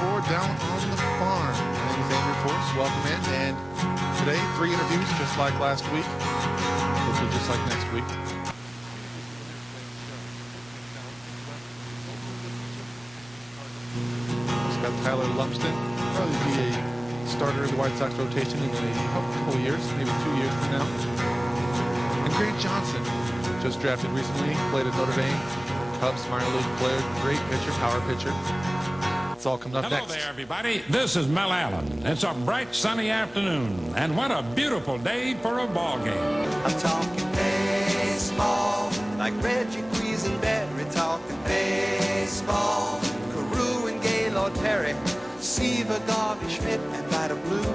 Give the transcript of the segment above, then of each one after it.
for Down on the Farm. My name is Andrew Force. Welcome in. And today, 3 interviews just like last week. Hopefully just like next week. Just got Tyler Lumsden. Probably be a starter in the White Sox rotation in a couple years, maybe 2 years from now. And Grant Johnson, just drafted recently, played at Notre Dame. Cubs minor league player, great pitcher, power pitcher. It's all coming up next. Hello there, everybody. This is Mel Allen. It's a bright, sunny afternoon, and what a beautiful day for a ball game. I'm talking baseball, like Reggie Quisenberry, talking baseball. Carew and Gaylord Perry, Seaver, Garvey, Schmidt, and Vida Blue.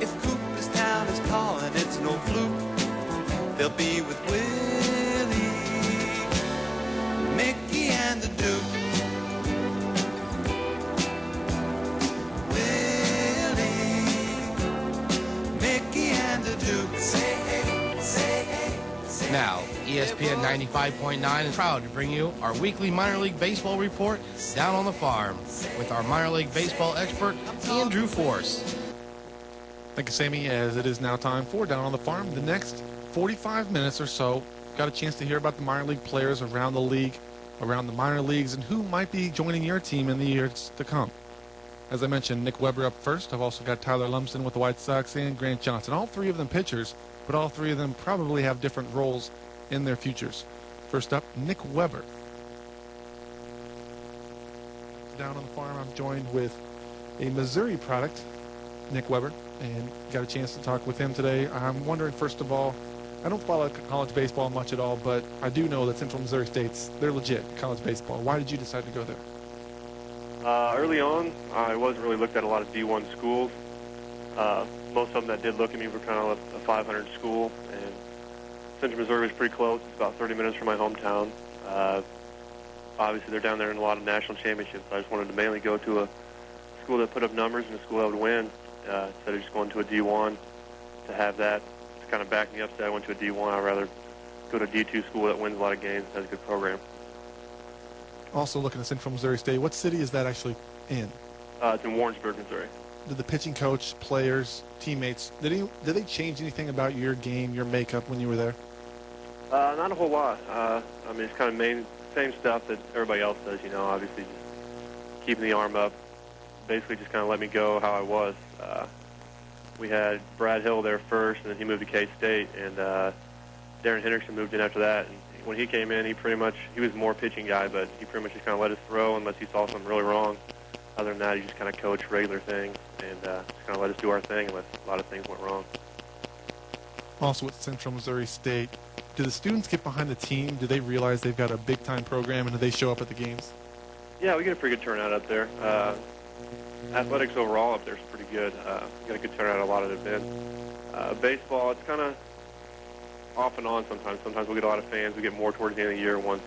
If Cooperstown is calling, it's no fluke. They'll be with Willie, Mickey, and the Duke. Now, ESPN 95.9 is proud to bring you our weekly minor league baseball report, Down on the Farm, with our minor league baseball expert, Andrew Force. Thank you, Sammy, as it is now time for Down on the Farm. The next 45 minutes or so, got a chance to hear about the minor league players around the league, around the minor leagues, and who might be joining your team in the years to come. As I mentioned, Nick Weber up first. I've also got Tyler Lumsden with the White Sox and Grant Johnson. All three of them pitchers, but all three of them probably have different roles in their futures. First up, Nick Weber. Down on the Farm, I'm joined with a Missouri product, Nick Weber, and got a chance to talk with him today. I'm wondering, first of all, I don't follow college baseball much at all, but I do know that Central Missouri State's, they're legit college baseball. Why did you decide to go there? Early on, I wasn't really looked at a lot of D1 schools. Most of them that did look at me were kind of a 500 school, and Central Missouri was pretty close. It's about 30 minutes from my hometown. Obviously, they're down there in a lot of national championships. I just wanted to mainly go to a school that put up numbers and a school that would win, instead of just going to a D1 to have that to kind of back me up. So I went to a D1. I'd rather go to a D2 school that wins a lot of games and has a good program. Also looking at Central Missouri State, what city is that actually in? It's in Warrensburg, Missouri. Did the pitching coach, players, teammates, did they change anything about your game, your makeup when you were there? Not a whole lot. I mean, it's kind of same stuff that everybody else does, you know, obviously just keeping the arm up, basically just kind of let me go how I was. We had Brad Hill there first, and then he moved to K-State, and Darren Hendrickson moved in after that. And when he came in, he was more pitching guy, but he pretty much just kind of let us throw unless he saw something really wrong. Other than that, he just kind of coached regular things and just kind of let us do our thing unless a lot of things went wrong. Also at Central Missouri State, do the students get behind the team? Do they realize they've got a big-time program, and do they show up at the games? Yeah, we get a pretty good turnout up there. Athletics overall up there is pretty good. We got a good turnout at a lot of events. Baseball, it's kind of off and on sometimes. Sometimes we'll get a lot of fans. We get more towards the end of the year once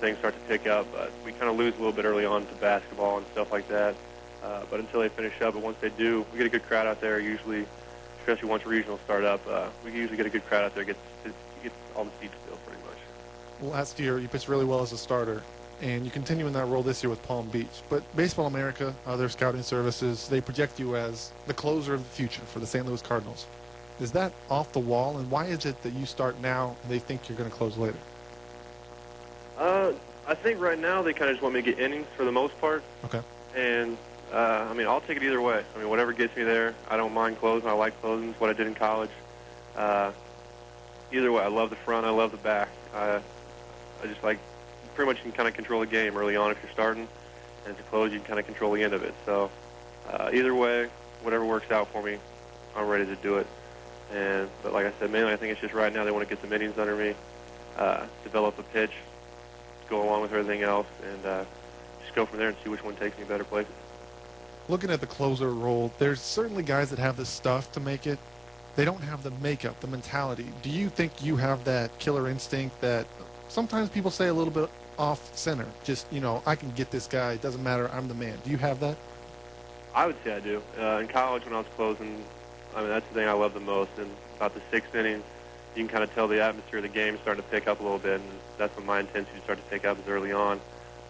things start to pick up. But we kind of lose a little bit early on to basketball and stuff like that. But until they finish up, but once they do, we get a good crowd out there usually, especially once regionals start up. We usually get a good crowd out there. Get all the seats filled pretty much. Well, last year you pitched really well as a starter, and you continue in that role this year with Palm Beach. But Baseball America, their scouting services, they project you as the closer of the future for the St. Louis Cardinals. Is that off the wall, and why is it that you start now and they think you're going to close later? I think right now they kind of just want me to get innings for the most part. Okay. And, I mean, I'll take it either way. I mean, whatever gets me there. I don't mind closing. I like closing. It's what I did in college. Either way, I love the front. I love the back. I just like pretty much you can kind of control the game early on if you're starting, and to close you can kind of control the end of it. So either way, whatever works out for me, I'm ready to do it. But like I said, mainly I think it's just right now they want to get some innings under me, develop a pitch, go along with everything else, and just go from there and see which one takes me better places. Looking at the closer role, there's certainly guys that have the stuff to make it. They don't have the makeup, the mentality. Do you think you have that killer instinct that sometimes people say a little bit off center? Just, you know, I can get this guy. It doesn't matter. I'm the man. Do you have that? I would say I do. In college when I was closing, I mean, that's the thing I love the most. And about the sixth inning, you can kind of tell the atmosphere of the game is starting to pick up a little bit, and that's when my intensity started to pick up is early on.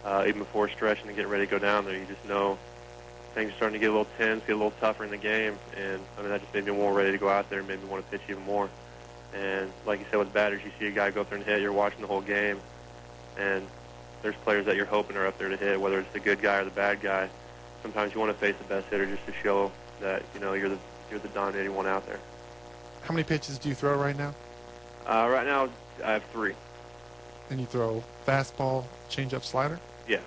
even before stretching and getting ready to go down there. You just know things are starting to get a little tense, get a little tougher in the game, and I mean that just made me more ready to go out there and made me want to pitch even more. And like you said, with batters, you see a guy go up there and hit, you're watching the whole game, and there's players that you're hoping are up there to hit, whether it's the good guy or the bad guy. Sometimes you want to face the best hitter just to show that you're the dominating one out there. How many pitches do you throw right now? Right now, I have 3. And you throw fastball, changeup, slider? Yeah.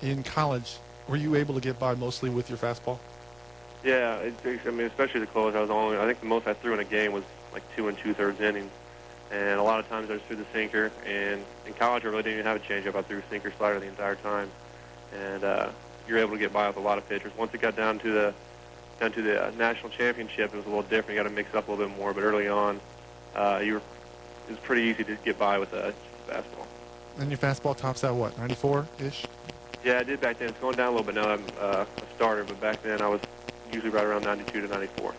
In college, were you able to get by mostly with your fastball? Yeah, I mean, especially the close. I think the most I threw in a game was like 2 2/3 innings. And a lot of times I just threw the sinker. And in college, I really didn't even have a changeup. I threw sinker, slider the entire time. And you're able to get by with a lot of pitchers. Once it got down to the national championship, it was a little different. You got to mix up a little bit more. But early on, it was pretty easy to get by with a fastball. And your fastball tops out what, 94-ish? Yeah, I did back then. It's going down a little bit now. I'm a starter, but back then I was usually right around 92 to 94.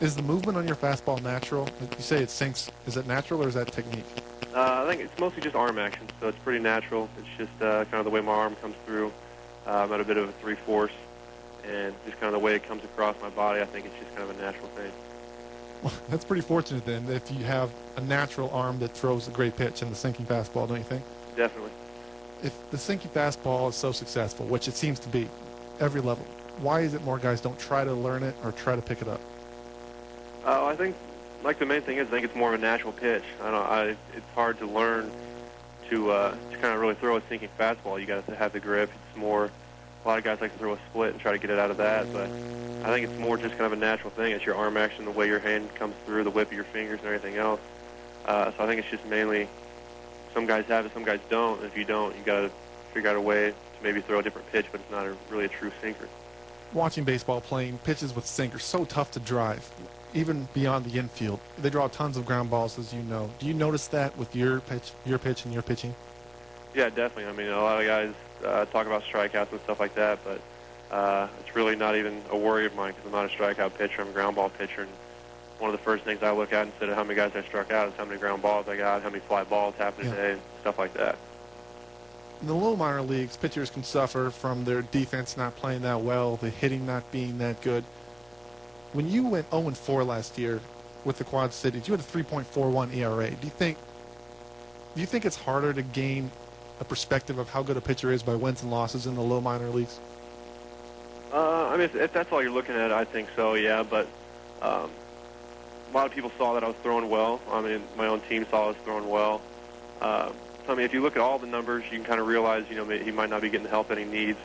Is the movement on your fastball natural? You say it sinks. Is it natural or is that technique? I think it's mostly just arm action, so it's pretty natural. It's just kind of the way my arm comes through. I'm at a bit of a 3/4, and just kind of the way it comes across my body, I think it's just kind of a natural thing. Well, that's pretty fortunate then, if you have a natural arm that throws a great pitch and the sinking fastball, don't you think? Definitely. If the sinking fastball is so successful, which it seems to be, every level, why is it more guys don't try to learn it or try to pick it up? I think, like the main thing is, I think it's more of a natural pitch. It's hard to learn to kind of really throw a sinking fastball. You got to have the grip. It's more. A lot of guys like to throw a split and try to get it out of that, but I think it's more just kind of a natural thing. It's your arm action, the way your hand comes through, the whip of your fingers, and everything else. So I think it's just mainly some guys have it, some guys don't. And if you don't, you got to figure out a way to maybe throw a different pitch, but it's not really a true sinker. Watching baseball, playing pitches with sinkers, so tough to drive, even beyond the infield. They draw tons of ground balls, as you know. Do you notice that with your pitch and your pitching? Yeah, definitely. I mean, a lot of guys talk about strikeouts and stuff like that, but it's really not even a worry of mine because I'm not a strikeout pitcher. I'm a ground ball pitcher. And one of the first things I look at instead of how many guys I struck out is how many ground balls I got, how many fly balls happened today, and stuff like that. In the low minor leagues, pitchers can suffer from their defense not playing that well, the hitting not being that good. When you went 0-4 last year with the Quad Cities, you had a 3.41 ERA. Do you think it's harder to gain a perspective of how good a pitcher is by wins and losses in the low minor leagues? I mean, if that's all you're looking at, I think so, yeah. But a lot of people saw that I was throwing well. I mean, my own team saw I was throwing well. So, I mean, if you look at all the numbers, you can kind of realize, he might not be getting the help that he needs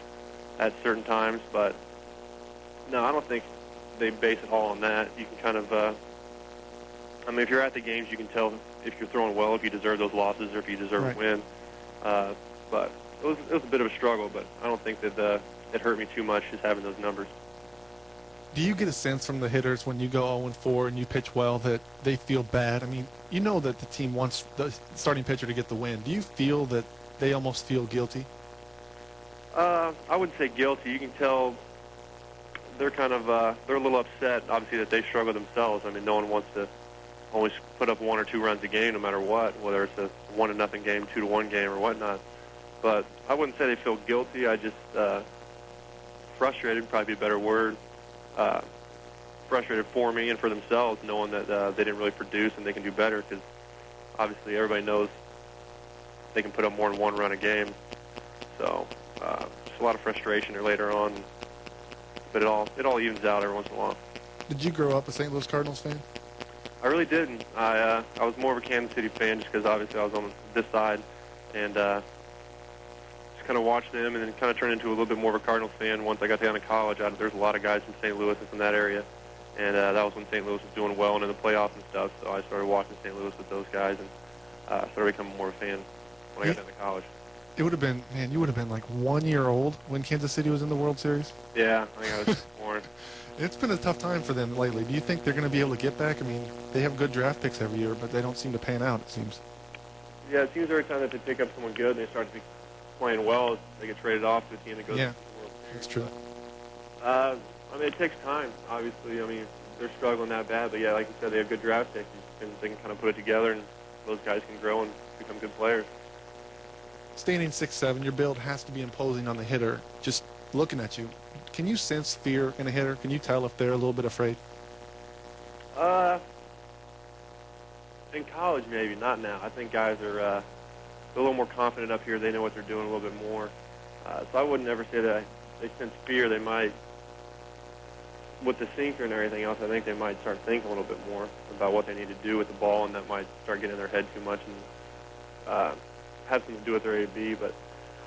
at certain times. But, no, I don't think they base it all on that. You can kind of, I mean, if you're at the games, you can tell if you're throwing well, if you deserve those losses, or if you deserve a win. But it was a bit of a struggle, but I don't think that it hurt me too much just having those numbers. Do you get a sense from the hitters when you go 0-4 and you pitch well that they feel bad? I mean, you know that the team wants the starting pitcher to get the win. Do you feel that they almost feel guilty? I wouldn't say guilty. You can tell they're kind of they're a little upset, obviously, that they struggle themselves. I mean, no one wants to always put up 1 or 2 runs a game, no matter what, whether it's a 1-0 game, 2-1 game, or whatnot. But I wouldn't say they feel guilty. I just frustrated, would probably be a better word. Frustrated for me and for themselves, knowing that they didn't really produce and they can do better, because obviously everybody knows they can put up more than 1 run a game. So just a lot of frustration there later on, but it all evens out every once in a while. Did you grow up a St. Louis Cardinals fan? I really didn't. I was more of a Kansas City fan just because obviously I was on this side, and just kind of watched them, and then kind of turned into a little bit more of a Cardinals fan once I got down to college. There's a lot of guys from St. Louis and from that area, and that was when St. Louis was doing well and in the playoffs and stuff. So I started watching St. Louis with those guys, and started becoming more of a fan when I got down to college. It would have been, man, you would have been like 1 year old when Kansas City was in the World Series? Yeah, I think I was born. It's been a tough time for them lately. Do you think they're going to be able to get back? I mean, they have good draft picks every year, but they don't seem to pan out, it seems. Yeah, it seems every time that they pick up someone good and they start to be playing well, they get traded off to a team that goes to the World Series. That's true. I mean, it takes time, obviously. I mean, they're struggling that bad, but yeah, like you said, they have good draft picks, and they can kind of put it together, and those guys can grow and become good players. Standing 6'7", your build has to be imposing on the hitter. Just looking at you, can you sense fear in a hitter? Can you tell if they're a little bit afraid? In college, maybe, not now. I think guys are a little more confident up here. They know what they're doing a little bit more. So I wouldn't ever say that they sense fear. They might, with the sinker and everything else, I think they might start thinking a little bit more about what they need to do with the ball, and that might start getting in their head too much and have something to do with their AB. But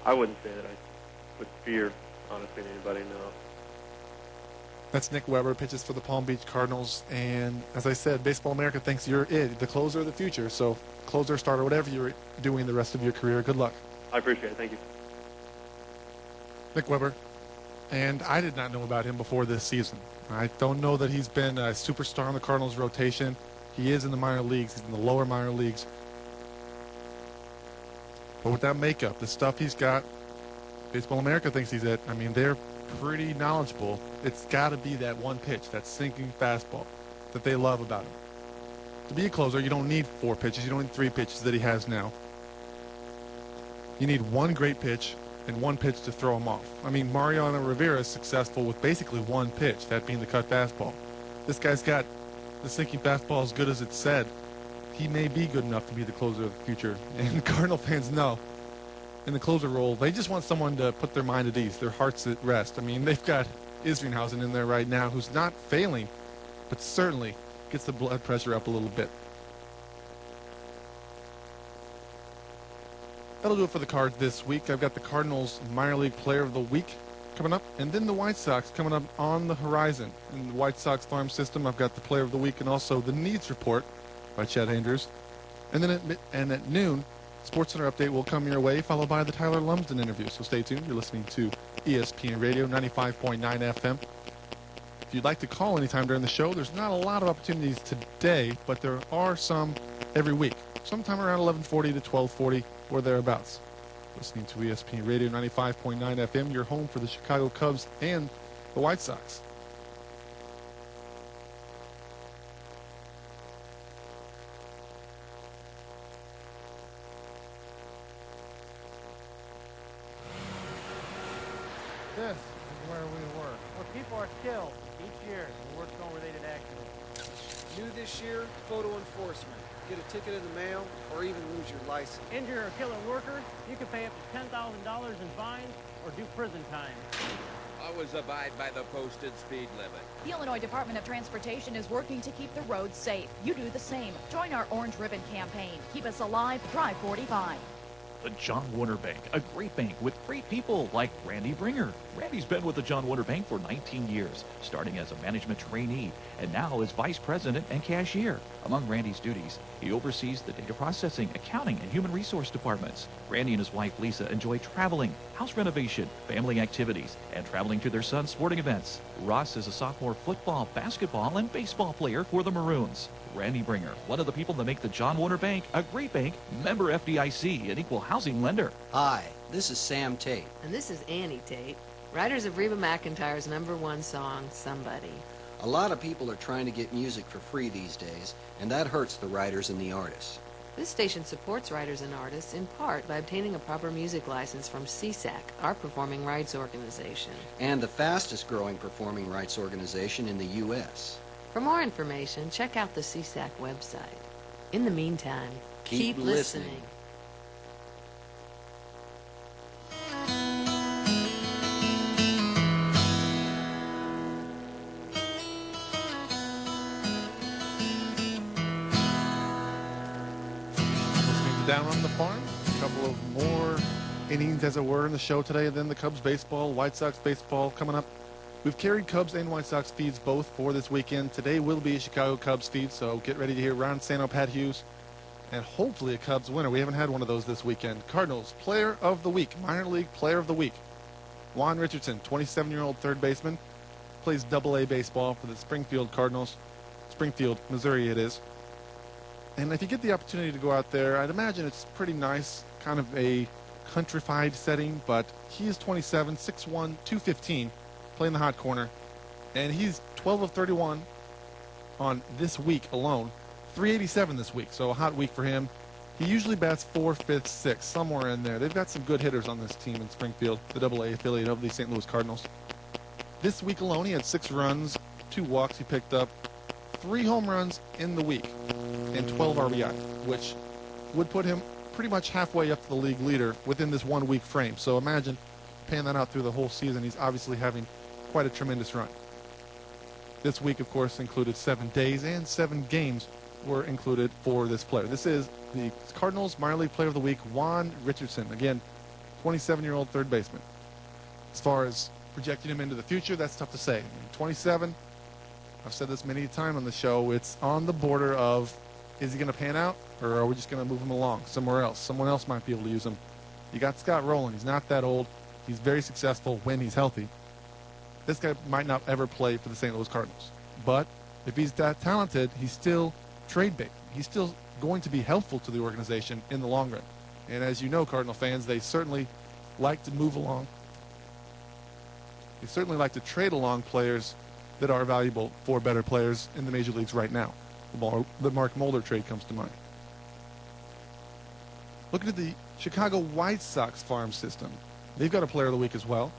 I wouldn't say that I would fear, honestly, anybody, no. That's Nick Weber, pitches for the Palm Beach Cardinals. And as I said, Baseball America thinks you're it, the closer of the future. So closer, starter, whatever you're doing the rest of your career, good luck. I appreciate it. Thank you. Nick Weber. And I did not know about him before this season. I don't know that he's been a superstar in the Cardinals rotation. He is in the minor leagues. He's in the lower minor leagues. But with that makeup, the stuff he's got, Baseball America thinks he's it. I mean, they're pretty knowledgeable. It's got to be that one pitch, that sinking fastball that they love about him. To be a closer, you don't need 4 pitches. You don't need 3 pitches that he has now. You need one great pitch and one pitch to throw him off. I mean, Mariano Rivera is successful with basically one pitch, that being the cut fastball. This guy's got the sinking fastball as good as it's said. He may be good enough to be the closer of the future. And Cardinal fans know, in the closer role, they just want someone to put their mind at ease, their hearts at rest. I mean, they've got Isringhausen in there right now, who's not failing, but certainly gets the blood pressure up a little bit. That'll do it for the Cards this week. I've got the Cardinals Minor League Player of the Week coming up, and then the White Sox coming up on the horizon. In the White Sox farm system, I've got the Player of the Week and also the Needs Report by Chet Andrews. And then at noon, SportsCenter update will come your way, followed by the Tyler Lumsden interview. So stay tuned. You're listening to ESPN Radio 95.9 FM. If you'd like to call anytime during the show, there's not a lot of opportunities today, but there are some every week, sometime around 11:40 to 12:40 or thereabouts. Listening to ESPN Radio 95.9 FM, your home for the Chicago Cubs and the White Sox. This is where we work, where people are killed each year in work-related accidents. New this year, photo enforcement. Get a ticket in the mail or even lose your license. Injure or kill a worker, you can pay up to $10,000 in fines or do prison time. Always abide by the posted speed limit. The Illinois Department of Transportation is working to keep the roads safe. You do the same. Join our Orange Ribbon campaign. Keep us alive. Drive 45. The John Warner Bank, a great bank with great people like Randy Bringer. Randy's been with the John Warner Bank for 19 years, starting as a management trainee, and now as vice president and cashier. Among Randy's duties, he oversees the data processing, accounting, and human resource departments. Randy and his wife, Lisa, enjoy traveling, house renovation, family activities, and traveling to their son's sporting events. Ross is a sophomore football, basketball, and baseball player for the Maroons. Randy Bringer, one of the people that make the John Warner Bank a great bank, member FDIC, an equal housing lender. Hi, this is Sam Tate. And this is Annie Tate, writers of Reba McEntire's #1 song, Somebody. A lot of people are trying to get music for free these days, and that hurts the writers and the artists. This station supports writers and artists in part by obtaining a proper music license from CSAC, our performing rights organization. And the fastest growing performing rights organization in the U.S. For more information, check out the CSAC website. In the meantime, keep listening. Down on the farm, a couple of more innings, as it were, in the show today. Then the Cubs baseball, White Sox baseball coming up. We've carried Cubs and White Sox feeds both for this weekend. Today will be a Chicago Cubs feed, so get ready to hear Ron Santo, Pat Hughes, and hopefully a Cubs winner. We haven't had one of those this weekend. Cardinals Player of the Week, Minor League Player of the Week. Juan Richardson, 27-year-old third baseman, plays Double-A baseball for the Springfield Cardinals. Springfield, Missouri it is. And if you get the opportunity to go out there, I'd imagine it's pretty nice, kind of a countrified setting, but he is 27, 6'1", 215, playing the hot corner, and he's 12 of 31 on this week alone, 387 this week, so a hot week for him. He usually bats 4th, 5th, 6th, somewhere in there. They've got some good hitters on this team in Springfield, the AA affiliate of the St. Louis Cardinals. This week alone, he had 6 runs, 2 walks he picked up, 3 home runs in the week, and 12 RBI, which would put him pretty much halfway up to the league leader within this 1 week frame. So imagine paying that out through the whole season. He's obviously having quite a tremendous run. This week, of course, included 7 days and 7 games were included for this player. This is the Cardinals minor league player of the week, Juan Richardson. Again, 27-year-old third baseman. As far as projecting him into the future, that's tough to say. 27, I've said this many times on the show, it's on the border of, is he going to pan out, or are we just going to move him along somewhere else? Someone else might be able to use him. You got Scott Rowland. He's not that old. He's very successful when he's healthy. This guy might not ever play for the St. Louis Cardinals. But if he's that talented, he's still trade bait. He's still going to be helpful to the organization in the long run. And as you know, Cardinal fans, they certainly like to move along. They certainly like to trade along players that are valuable for better players in the major leagues right now. The Mark Mulder trade comes to mind. Looking at the Chicago White Sox farm system, they've got a player of the week as well.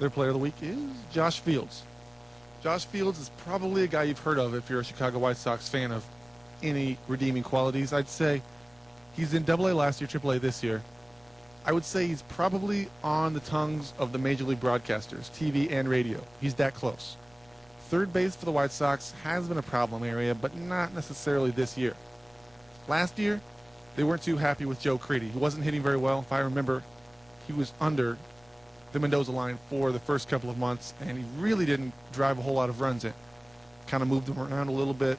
Their player of the week is Josh Fields. Josh Fields is probably a guy you've heard of if you're a Chicago White Sox fan of any redeeming qualities. I'd say he's in AA last year, AAA this year. I would say he's probably on the tongues of the major league broadcasters, TV and radio. He's that close. Third base for the White Sox has been a problem area, but not necessarily this year. Last year, they weren't too happy with Joe Creedy. He wasn't hitting very well. If I remember, he was under the Mendoza line for the first couple of months, and he really didn't drive a whole lot of runs in. Kind of moved him around a little bit.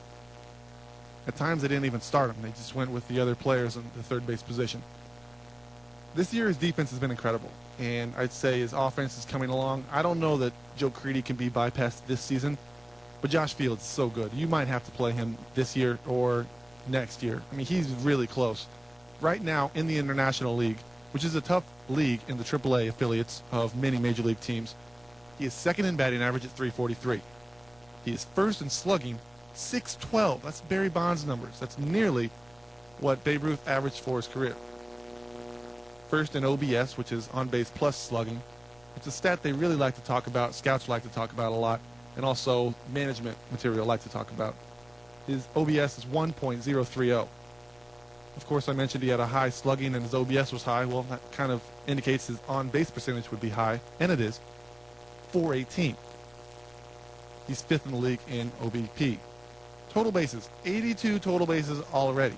At times, they didn't even start him. They just went with the other players in the third base position. This year, his defense has been incredible, and I'd say his offense is coming along. I don't know that Joe Creedy can be bypassed this season, but Josh Fields is so good. You might have to play him this year or next year. I mean, he's really close. Right now, in the International League, which is a tough league in the AAA affiliates of many major league teams, he is second in batting average at 343. He is first in slugging, 612. That's Barry Bonds' numbers. That's nearly what Babe Ruth averaged for his career. First in OBS, which is on-base plus slugging. It's a stat they really like to talk about, scouts like to talk about a lot, and also management material like to talk about. His OBS is 1.030. Of course, I mentioned he had a high slugging and his OBS was high. Well, that kind of indicates his on-base percentage would be high, and it is, 418. He's fifth in the league in OBP. Total bases, 82 total bases already.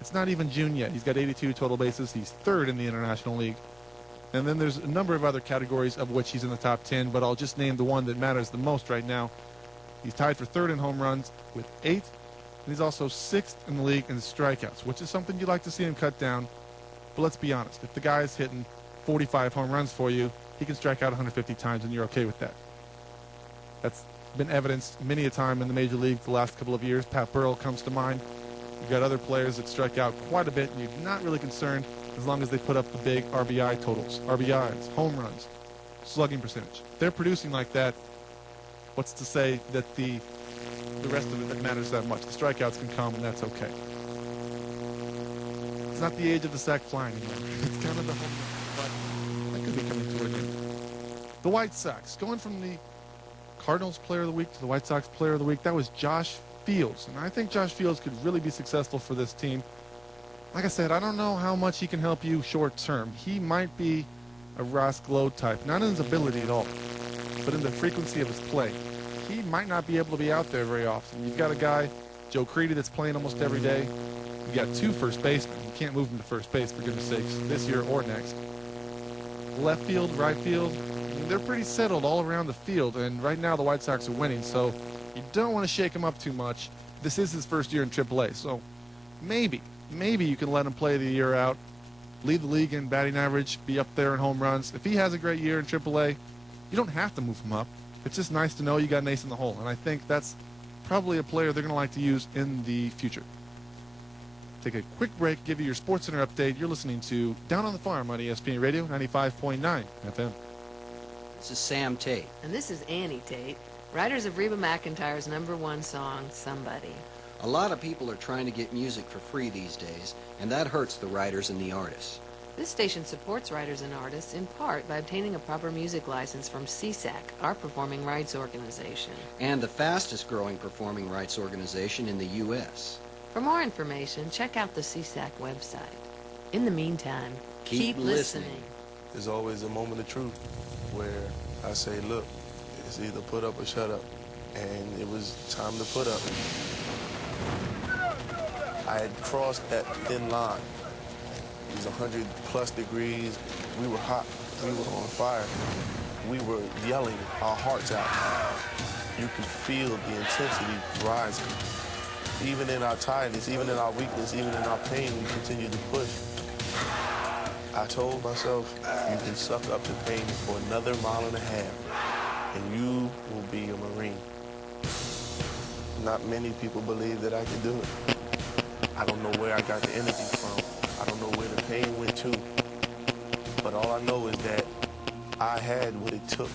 It's not even June yet. He's got 82 total bases. He's third in the International League. And then there's a number of other categories of which he's in the top 10, but I'll just name the one that matters the most right now. He's tied for third in home runs with 8, and he's also sixth in the league in strikeouts, which is something you'd like to see him cut down. But let's be honest. If the guy's hitting 45 home runs for you, he can strike out 150 times, and you're okay with that. That's been evidenced many a time in the major league the last couple of years. Pat Burrell comes to mind. You've got other players that strike out quite a bit, and you're not really concerned as long as they put up the big RBI totals, RBIs, home runs, slugging percentage. If they're producing like that, what's to say that the rest of it that matters that much? The strikeouts can come, and that's okay. It's not the age of the sack fly anymore. It's kind of the home run, but that could be coming toward you. The White Sox, going from the Cardinals Player of the Week to the White Sox Player of the Week, that was Josh Fields. And I think Josh Fields could really be successful for this team. Like I said, I don't know how much he can help you short term. He might be a Ross Glow type, not in his ability at all, but in the frequency of his play. He might not be able to be out there very often. You've got a guy, Joe Creedy, that's playing almost every day. You've got 2 first basemen. You can't move him to first base, for goodness sakes, this year or next. Left field, right field, they're pretty settled all around the field, and right now the White Sox are winning, so you don't want to shake him up too much. This is his first year in AAA, so maybe you can let him play the year out, lead the league in batting average, be up there in home runs. If he has a great year in AAA, you don't have to move him up. It's just nice to know you got an ace in the hole, and I think that's probably a player they're going to like to use in the future. Take a quick break, give you your Sports Center update. You're listening to Down on the Farm on ESPN Radio 95.9 FM. This is Sam Tate. And this is Annie Tate, writers of Reba McEntire's #1 song, Somebody. A lot of people are trying to get music for free these days, and that hurts the writers and the artists. This station supports writers and artists in part by obtaining a proper music license from CSAC, our performing rights organization. And the fastest growing performing rights organization in the U.S. For more information, check out the CSAC website. In the meantime, keep listening. There's always a moment of truth where I say, look, it's either put up or shut up. And it was time to put up. I had crossed that thin line. It was 100+ degrees. We were hot. We were on fire. We were yelling our hearts out. You could feel the intensity rising. Even in our tiredness, even in our weakness, even in our pain, we continued to push. I told myself, you can suck up the pain for another mile and a half, and you will be a Marine. Not many people believe that I could do it. I don't know where I got the energy from. I don't know where the pain went to. But all I know is that I had what it took.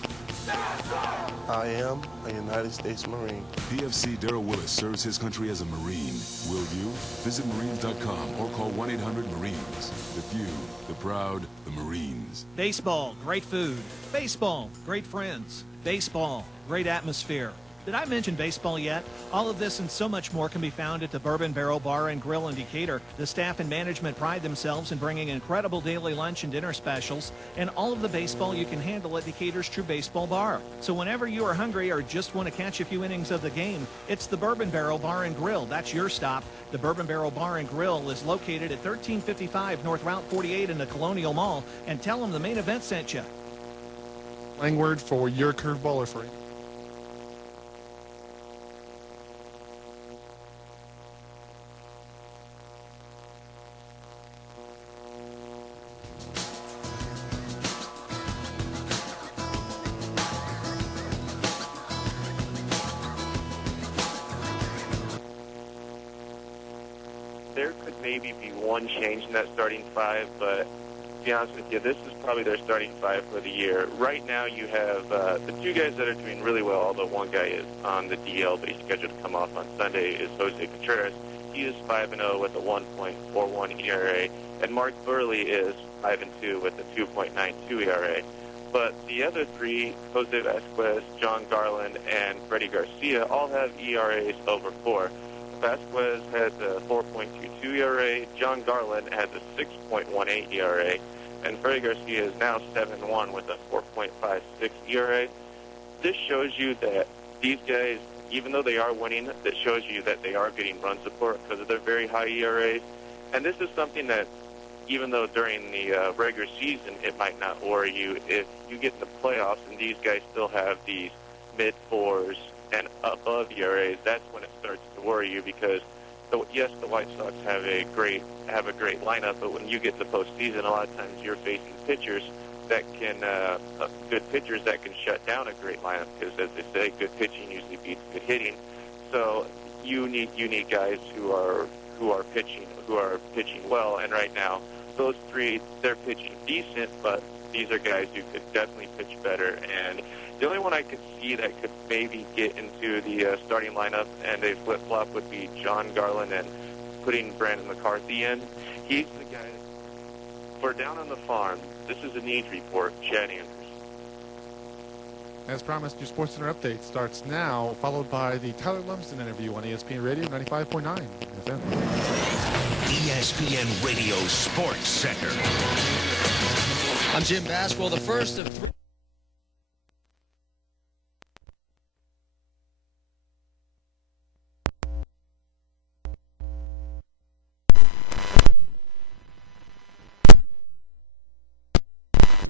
I am a United States Marine. PFC Darrell Willis serves his country as a Marine. Will you? Visit Marines.com or call 1-800-MARINES. The few, the proud, the Marines. Baseball, great food. Baseball, great friends. Baseball, great atmosphere. Did I mention baseball yet? All of this and so much more can be found at the Bourbon Barrel Bar and Grill in Decatur. The staff and management pride themselves in bringing incredible daily lunch and dinner specials and all of the baseball you can handle at Decatur's True Baseball Bar. So whenever you are hungry or just want to catch a few innings of the game, it's the Bourbon Barrel Bar and Grill. That's your stop. The Bourbon Barrel Bar and Grill is located at 1355 North Route 48 in the Colonial Mall. And tell them the main event sent you. Slang word for your curveball or free. There could maybe be one change in that starting five, but to be honest with you, this is probably their starting five for the year. Right now you have the two guys that are doing really well, although one guy is on the DL, but he's scheduled to come off on Sunday, is Jose Contreras. He is 5-0 with a 1.41 ERA, and Mark Burley is 5-2 with a 2.92 ERA. But the other three, Jose Vasquez, John Garland, and Freddie Garcia, all have ERAs over 4. Vasquez has a 4.22 ERA, John Garland has a 6.18 ERA, and Freddie Garcia is now 7-1 with a 4.56 ERA. This shows you that these guys, even though they are winning, that shows you that they are getting run support because of their very high ERAs. And this is something that, even though during the regular season it might not worry you, if you get in the playoffs and these guys still have these mid-4s and above ERAs, that's when it starts to worry you because, yes, the White Sox have a great lineup, but when you get to postseason, a lot of times you're facing pitchers that can, good pitchers that can shut down a great lineup because, as they say, good pitching usually beats good hitting. So you need guys who are pitching well, and right now those three, they're pitching decent, but these are guys who could definitely pitch better. And the only one I could see that could maybe get into the starting lineup and a flip-flop would be John Garland and putting Brandon McCarthy in. He's the guy. For Down on the Farm, this is a needs report, Chad Andrews. As promised, your Sports Center update starts now, followed by the Tyler Lumsden interview on ESPN Radio 95.9 FM. ESPN Radio Sports Center. I'm Jim Baswell, the first of three.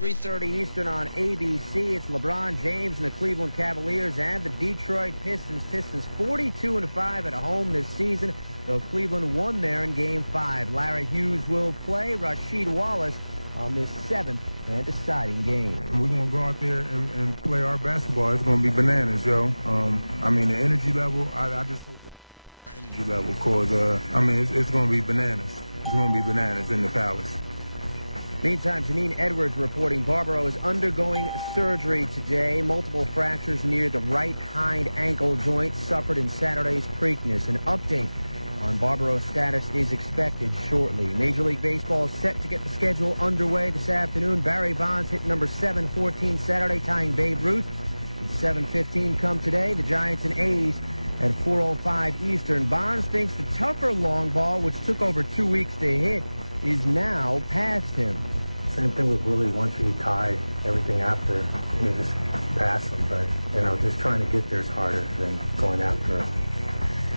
.30 Eastern on ABC. It's LeBron James and the Cleveland Cavaliers and the Detroit Pistons. Pistons 42-5 at home this season, though Cleveland won there in Game 5. Larry Hughes will play Rasheed Wallace on this 7th and deciding game. We're going to go out there and play our basketball. It's going to be bananas, yo. I mean, the energy level, I just hope the energy level, because, I mean, it's going to be bananas. It's going to be bananas in the Palace. Meantime, Janine Edwards reporting Barbaro is undergoing surgery today. Multiple fractures near the right hind ankle joint suffered in Saturday's Preakness. An update on Barbaros status is expected shortly. Major League Baseball is set to get the schedule underway this afternoon. Barry Bonds hit number 714 Saturday, tying Babe Ruth. At 7:15 come today. The Giants and A's at 4:05 Eastern. Bonds thinks the tougher long ball, which took over 2 weeks to hit, is now past him. Same thing with Willie. Once you tie everything after, you just pass them. But, just trying to get there is harder than going after it.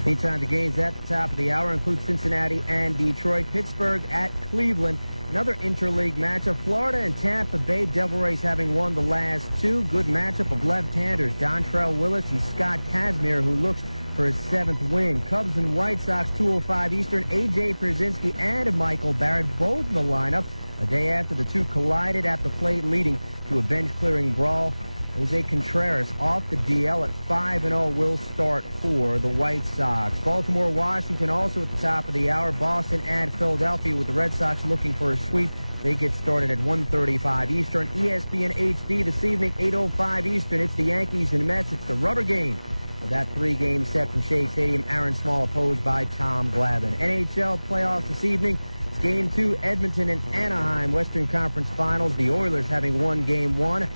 Meantime, the games at the top of the hour include Cincinnati and Detroit, Pittsburgh at Cleveland. Another interleague matchup, Florida and Tampa Bay. Devil Rays having won the last two. Good matchup of left-handers, Dontrell Willis and Scott Kazmir, who looks for his 7th win. Cubs and White Sox, 2:05 Eastern. A.J. Pierzynski and Michael Barrett both in the lineup. A day after the two collided at the plate, leading to a bench-clearing brawl. Jose Contreras off the DL at 5-0 will start for the White Sox. Baltimore, Washington also at the top of the hour. Boston and Philadelphia, with the Red Sox looking for a sweep. They get started at 1:35 Eastern. ESPN HD this evening, 8:05 Eastern. It's the Yankees and Mets. It's the rubber game of that 3-game set from Shea Stadium. Aaron Small opposed by Tom Glavine. NHL playoffs this evening. It's Game 2, Edmonton and Anaheim, Western Conference Finals. The Oilers having won Game 1.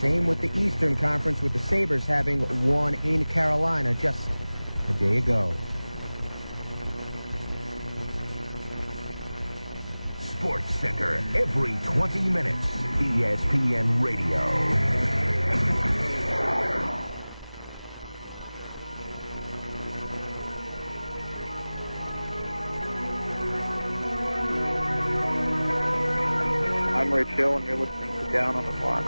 Same with the Eastern Conference, with the Sabres having won in Carolina just a day ago. Sports Center every 20 minutes. ESPN Radio. I'm Rich Hill, and you're listening to Down on the Farm.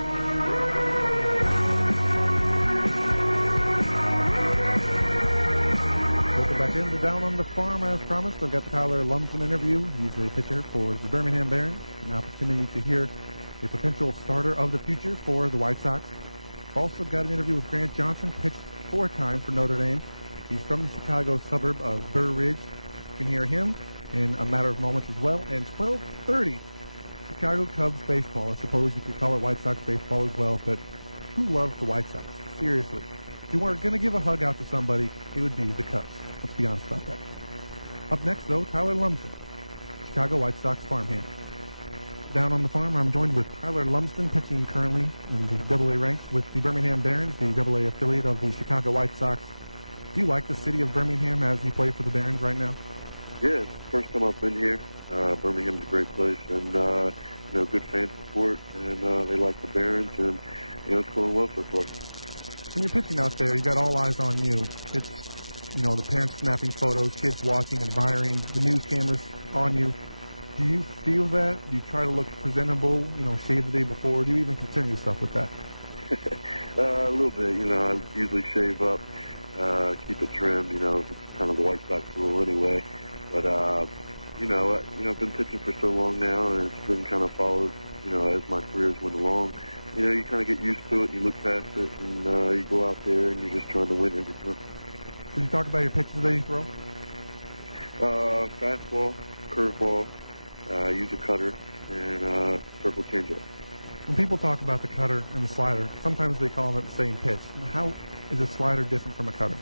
Welcome back into Down on the Farm. As promised, I've got the Tyler Lumsden interview. He's a pitcher for the Birmingham Barons. An opportunity to hear a potential starter of the future for the White Sox. Also got an interview with Grant Johnson, pitched 4 times for Notre Dame. He's from the Chicago suburb of Burr Ridge. You can hear him in a matter of moments as well. And 12:30, Chicago Cubs baseball. I suppose you could call it White Sox baseball as well, but who loves the White Sox? Seriously. If you weren't going to give a hug out to somebody, it would be the Cubs. Let's be honest about that. Up next, though, Tyler Lumsden, Chicago White Sox farmhand. Down on the farm, I'm joined with Tyler Lumsden, pitching currently in the AA ranks with the Birmingham Barons, the AA affiliate of the Chicago White Sox. Do you like the city of Birmingham as you play for the Barons right now? Yeah, it's the first time I've been here. Birmingham's a great place, and good fan support, and they like the Barons, and it's going well so far. When you're pitching out there, you got all eyes on you. It's the parents snapping photos, kids watching, admiring, the news cameras on you. Do you feel that? Do you try to look presentable? Shave the day before? Do you even concern yourself with that? A little bit. I usually shave up, keep it trimmed. It's kind of the White Sox rule anyway. But I've been pitching for so long now, and it's been kind of followed, as my careers went along. You kind of get used to it, and you look past it, and you go out there, and you're just trying to win every time. Can you talk about your pitches that you throw? Fastball, curveball, use a cutter, and circle changeup. When people talk about the cutter and the slider, sometimes they call it the same pitch. How is a slider different from a cutter?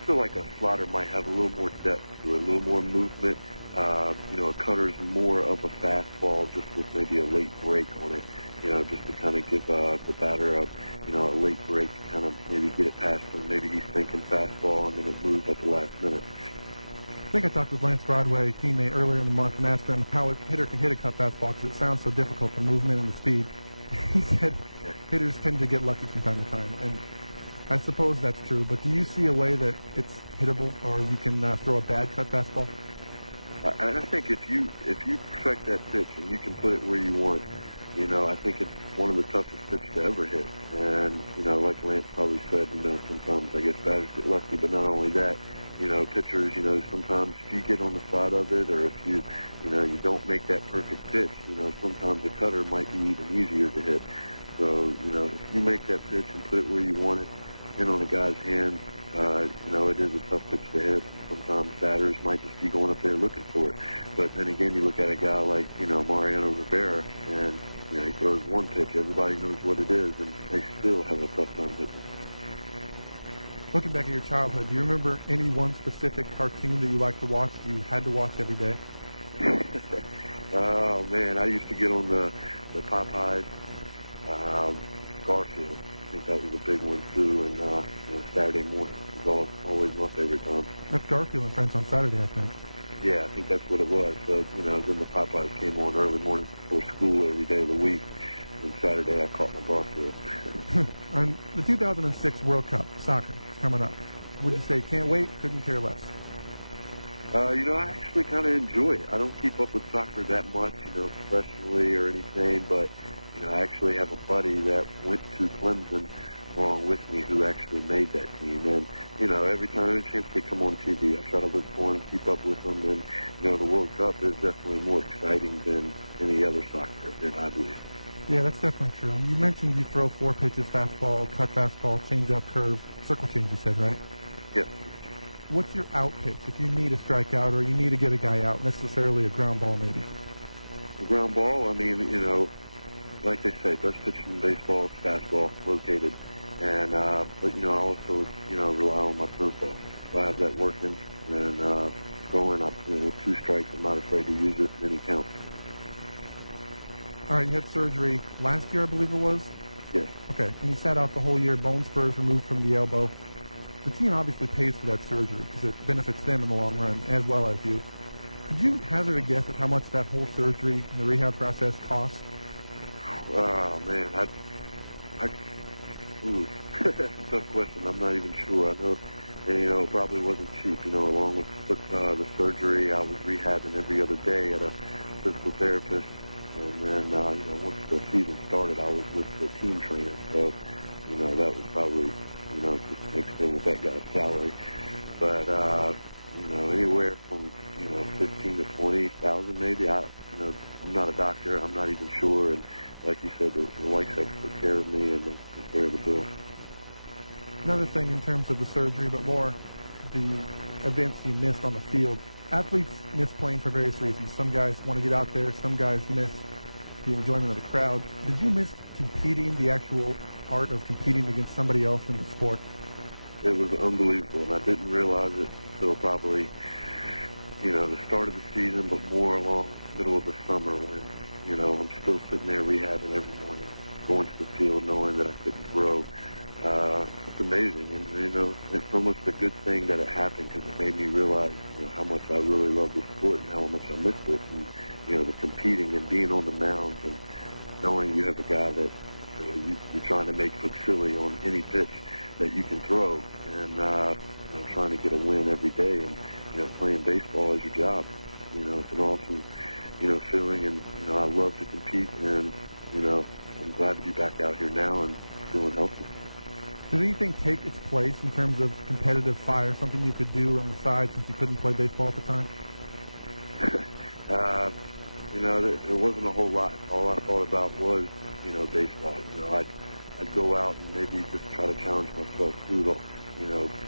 I feel like a slider might have a little more depth to it, a little more movement. A cutter is more of a fastball, just with maybe a late break on it. Just to kind of give the batter a late break to kind of maybe get it past him. Maybe he's thinking fastball, and then it moves at the last minute. I think I talked with Lance Broadway, teammate, earlier in the month, and asked him how a hitter can hit a cut fastball because it sounds so difficult, the movement and the speed. He said hitters tend to get lucky from time to time, and I suppose that's true. But do you see a way that it's hittable, or you can throw a bad cut fastball? I think if you perfect that pitch and you can put it where you want, I think it's one of the toughest pitches to ever hit. And like Lance probably said, sometimes I guess batters get lucky, but not only that, pitchers, sometimes if you get on the side of it, or if you don't make that perfect pitch, sometimes a cutter might be even easier to hit. So, if you make that pitch and put it where you want it, in on a guy's hand, it is a tough pitch to hit. Sometimes batters might just be going up there looking for it. But then again, you look at a guy like, Mariano Rivera, and, he throws one pitch, everybody knows what it is, and they still have a tough time hitting. Looking back at your childhood, do you remember any one specific cartoon that you liked to watch, you had to watch every day? Oh, man, I used to get on the Popeyes, Garfield. I think that was a big one, too, and Saturday morning was always my favorite time. That's Garfield and Friends on Saturday, I think. Yeah, I think that's what it was. So, then the Popeyes came on early morning before school every day of the week, and Saturday I caught my Garfield. On the 2006 World Cup, soccer, is coming up. Would you say can't wait, couldn't care less? I actually kind of enjoy it. I don't keep up with soccer that much, professionally or anything, but, I actually have a buddy that went to Clemson along with me who actually made that team. And, every time I have a chance they come on TV, I try to look for them, keep up with them. And, the World Cup is definitely more exciting than any other soccer event, I believe. Yeah, that's definitely true. You mentioned you throw 4 pitches, fastball, cut fastball, change-up, curve, circle change, you said, right? Yes. What's your out pitch if you need a strikeout or you need to get a guy out, necessarily a ground ball maybe? The ground ball, like they say, best pitch in baseball is fastball, located. And, but, I also, rely on my curveball. If I have that working and going up, with 2 strikes, I'm not afraid to use it in any count. All right, you had surgery last year, I believe it was? Yes. Okay, and you sat out the whole year, bone spurs removed from the elbow. The team obviously pays for that surgery because it benefits them in the long run, as well as you. Could you hazard a guess at how much that whole surgery and the rehab process cost? Oh, man, that's a tough question. I'm not even sure. I know, it probably wasn't cheap. Along with the surgery, I was rehabbing every other day at a physical therapist. And then, once the season started, I was with the team trainer. So, that was probably, just mixed in with that guy's salary. But, anywhere from, 15 to 20,000 maybe. I'm not a doctor. I'm not even sure. And like you said, the White Sox took care of me and they took care of the bill. Another thing in terms of the surgery, but more the events you missed on the field. Athletes miss playing for various reasons. Some guys want to get out there. Some guys miss the enjoyment of the crowd. Did you miss competing, the actual art of competing against somebody else in the sport? It was unbelievable, and I didn't realize it until probably, the start of the season, but more along the middle of the summer when, I'm still sitting there rehabbing every morning, going to the field knowing that I couldn't throw. It's amazing, and, it's almost a good thing that it happened because it made me realize, how much I really love this sport and how much I missed it, and, the competing and being on the mound and knowing you have a guy that you're trying to make look silly on any pitch that you can throw, and trying to get a win every day, and playing baseball is your job. It's an awesome feeling, and I love to compete, and I'm glad to be back out here now and feeling healthy. Did anything take its place in terms of competitive fire, something you could do on the side since you couldn't play baseball at the time? There wasn't a whole lot. All I thought about was, baseball. I'd go out and maybe just try to challenge myself through the,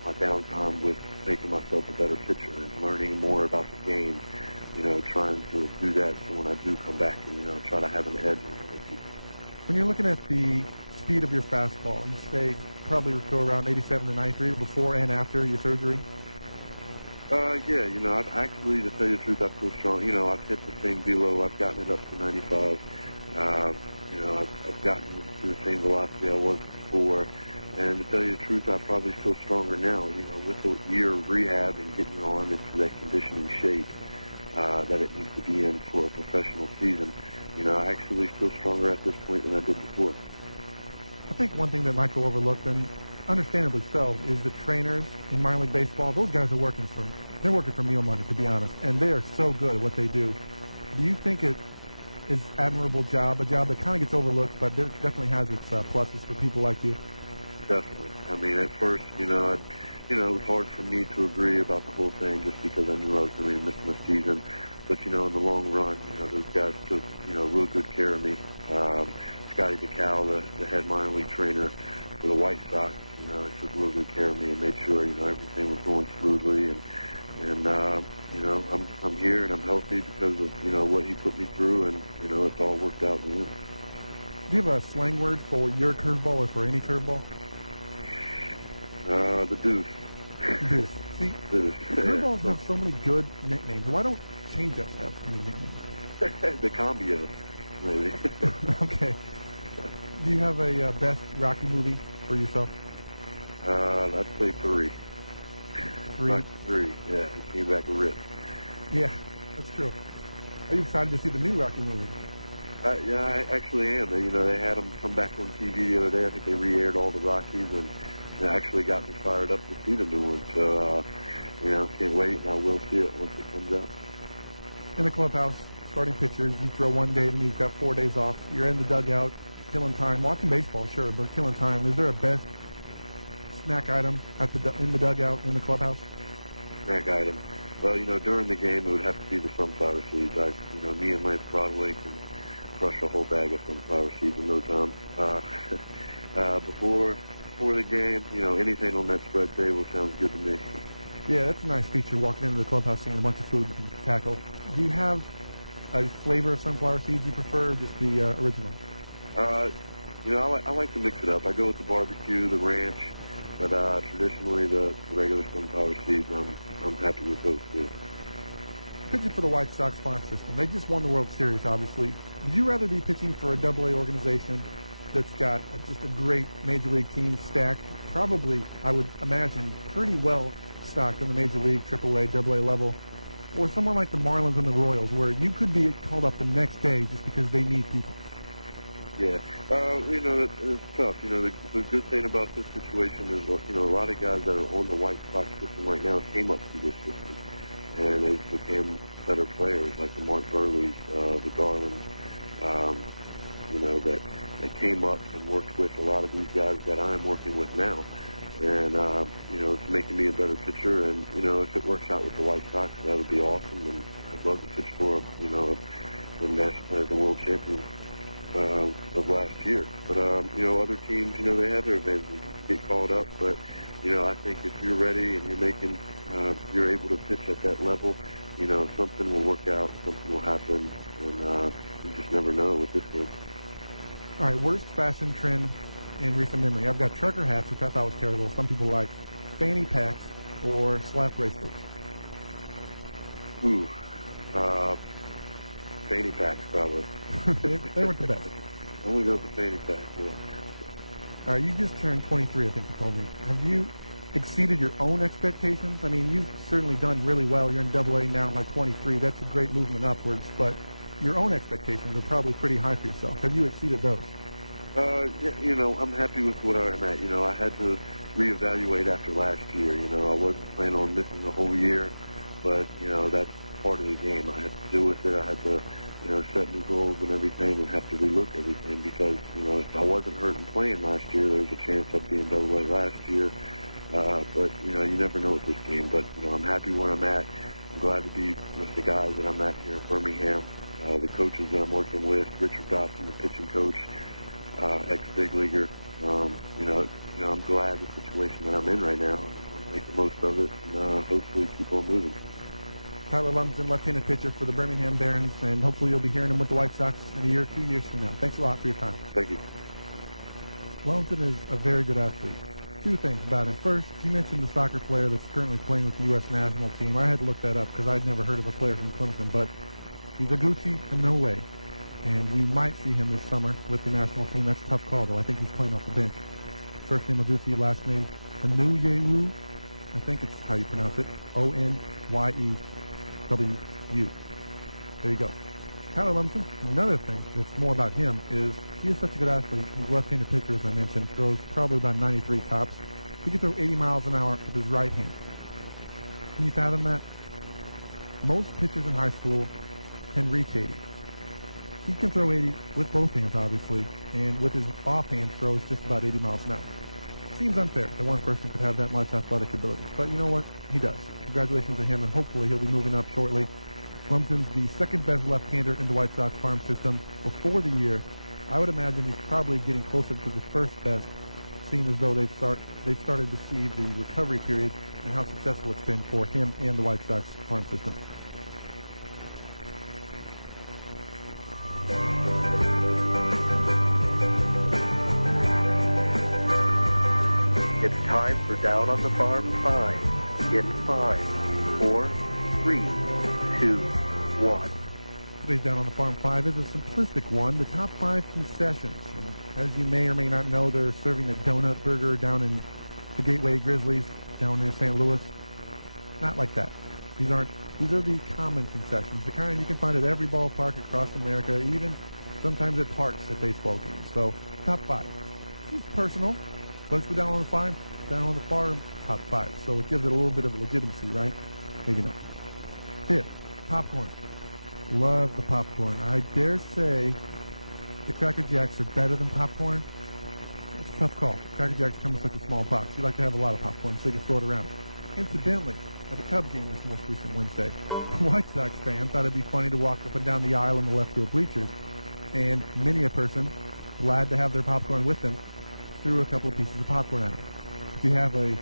my downtime with making myself a better pitcher and learning more about the game, trying to do that so when I do come back and, try to have an edge on other people. When you're looking at the speed of your fastball, you say probably would go around 87 to 93 before and after your surgery? Yeah, I've actually, to tell you the truth, I feel strong. I've hit the same velo. I've gotten it up to 95. I've gotten to the same velocity I was before. And to tell you the truth, I probably feel stronger now, with the year of rehab and getting on into that conditioning shape that it needs to be in for a professional season. I actually feel stronger at this point than I did before. I think one thing that might go overlooked, and understandably so, is the trainers in minor league baseball. Those guys are working for meal money, to be honest, and they are so good at what they do. Do you think it is admirable job, a job that kind of gets overlooked, but it definitely has its pluses for people like you? Definitely. At first, it was hard for me to agree about the whole thing just because I knew I was going to be missing the season. But, in the long run, those guys took, real good care of me. Scotty DeCal, the head minor league trainer for the White Sox, he took real good care of me and made sure, everything was going smoothly. And I'm here and I'm healthy because of, what he put me through, and, it's all worked out in the end. Do you have a slang word for your curveball or for any curveball? The Deuce. Deuce. See, Deuce. screwballs have so many good nicknames. Why don't change-ups have any nicknames? The Combio, maybe. Okay. Do you have a best Rocky movie for yourself? I'd say 3. 3? Rocky 3, yeah. He came back ripped. Yeah, that's true. Are you excited to see the new Rocky movie? Yeah, I actually am. They had them come back on TV the other day. I think they re-aired all the Rockies, and it actually got me fired up to see the new one. So, can't wait, and I will see it once it comes out. In the clubhouse, starting pitchers, you throw one day, then you've got 4 days off. You're in the dugout, killing time, watching baseball, sure, but killing time. Is there a best snack item in the dugout, in the clubhouse? Snack item. Well, during the game, it would have to be the sunflower seeds. Me and Lance Broadway can crush a whole bag of sunflower seeds in no time. Before the game, anything on that spread table sounds good to me. Yeah, that's a nice feature, walking into the clubhouse, seeing a bunch of food you can tackle. Do you have a flavor of sunflower seeds you prefer, or just the original? I like to mix it up. I go with the barbecue, the ranch, but traditionally the regular sunflower seeds, I'm happy with those too. Pitching for the White Sox farm system. They just won the World Series, obviously. Would you rather be pitching for a AA organization that's got just a great Major League team stacked, probably, I would imagine, pretty well stocked on the Major League, AAA, AA level, or someone like the Marlins and the Royals, where you could be called up the next day just because they need people? Yeah, it's tough. The good thing about this situation is, a lot of guys that are on the White Sox system right now came up through this system, and they became better players, like the Mark Burleys, the Garlands, that came up and worked with a lot of these guys that I'm working with now. And, it's making me a better pitcher, and, if it works out with the White Sox, that would be awesome, and I'd love to pitch for, the world champion of last year. But, other teams, they have their advantages. You get called up, but, I think if you're ready and you're able to pitch at that level, something will work out, something will happen, and you just never know with this game. All right, worst fashion trend in recent memory. I've got trucker hats, which I thought was terrible. Some people like fanny packs or slap bracelets. Ooh, fanny packs probably. they weren't the best. I'm going to go with the fanny packs, yeah. All right, you just turned 23, I think you told me. Have you exceeded your own expectations? I mean, you've certainly done really well. You're in AA now by 23. That's a great movement upwards, but your own expectations are probably pretty high for yourself. Have you exceeded those? Yeah, I'm happy with what I'm at. I had to reevaluate after last year. I wasn't planning on missing the whole year, but, that's part of the game. I had to deal with it. I had to, set new goals and everything and have to relook everything because, if I wasn't hurt and playing last year, there was a chance I'd be in AA last year. But, you never know with this game. But, I'm happy where I'm at. I'm glad to be with the guys that I'm at here in Birmingham. The coaches that I'm working with, Richard Dotson, the pitching coach, ex-big leaguer. I'm glad the situation that I'm in right now. I'm going to make the most of it and hopefully keep on moving. Tyler Lumsden, left-handed pitcher for the Birmingham Barons, and hopefully you'll be hearing him with the White Sox in a year, 2 years from now. Thanks a lot for your time. Thank you. Lumsden is a very good athlete. Two things about him. First, you mentioned the soccer player that's currently playing with the U.S. national team. I had to look that up because I'd never heard of a player from Clemson, but he's a Gucci in no way. And you might see him this summer with the national team. That's a tough call, though. I think he's playing off the bench. First name Oguchi, last name Onyewu. I think it's how you pronounce it. Onyewu. There you go. Tyler Lumsden, another thing that's more about him is he is such a good athlete. He's left-handed pitcher, as I mentioned, throws probably about 93 tops. He can throw 80 miles an hour with his right hand. Can you fathom that? Most pitchers in high school can reach 80. He can throw 80 with both hands, obviously, and with his offhand throws just about 80 miles an hour. Seems unfair that one person could have that much athletic ability, but you know what? He does. Congratulations to him, and hopefully he'll be moving up shortly. Lumsden's the second best left-hander in the White Sox farm system. Before the year, I would imagine he's probably getting closer to the first best, seeing as though they've started to see the recovery period and how successful it's been for him and the White Sox farm system. It's time for Down on the Farm 5. In 5, 4, 3, 2, 1. Today's Down on the Farm 5 is a simplistic one, the top 5 concessions. And as you may or may not know, they're serving a donut burger down in the Gateway Grizzlies down near St. Louis. Not like that. These are the common concessions, the kind you can find at every ballpark across America, even sometimes at parks at baseball games. So, top 5. It's personal, but it's the Down on the Farm, top 5. So it gives it a little bit of legitimacy, right? Maybe not. 5th, popcorn. Love the popcorn. I dare say the Cracker Jacks are better than popcorn. It's a tough call. Cracker Jacks come in such a small box. You like to have a lot of popcorn so you can throw it around. Incidentally, at the Cubs game this most recent Wednesday, a White Sox fan thought it'd be funny to walk up and down the aisle in the left field bleachers, and many a person, glad to have their popcorn with them, threw a couple of pieces of popcorn at them. If you have a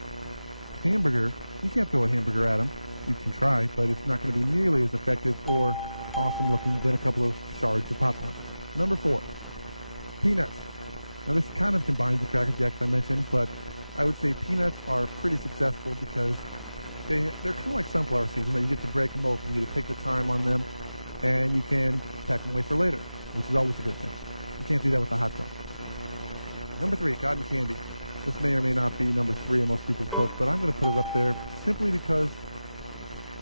hamburger, you can't throw a hamburger at them. You can try, but it's not going to be nearly as effective or awesome looking than a couple of shards of popcorn. Number 4, peanuts. Now this kind of combines the Cracker Jacks I mentioned, but I would say peanuts are pretty successful because they're kind of like sunflower seeds. You get to break them open, you get to take the time on them, and you can pack them away for later, which is always a good thing. You can't do that with a hot dog. Number 3, cotton candy. This may or may not be number 3 in most people's books, but I'm going to put it up there simply because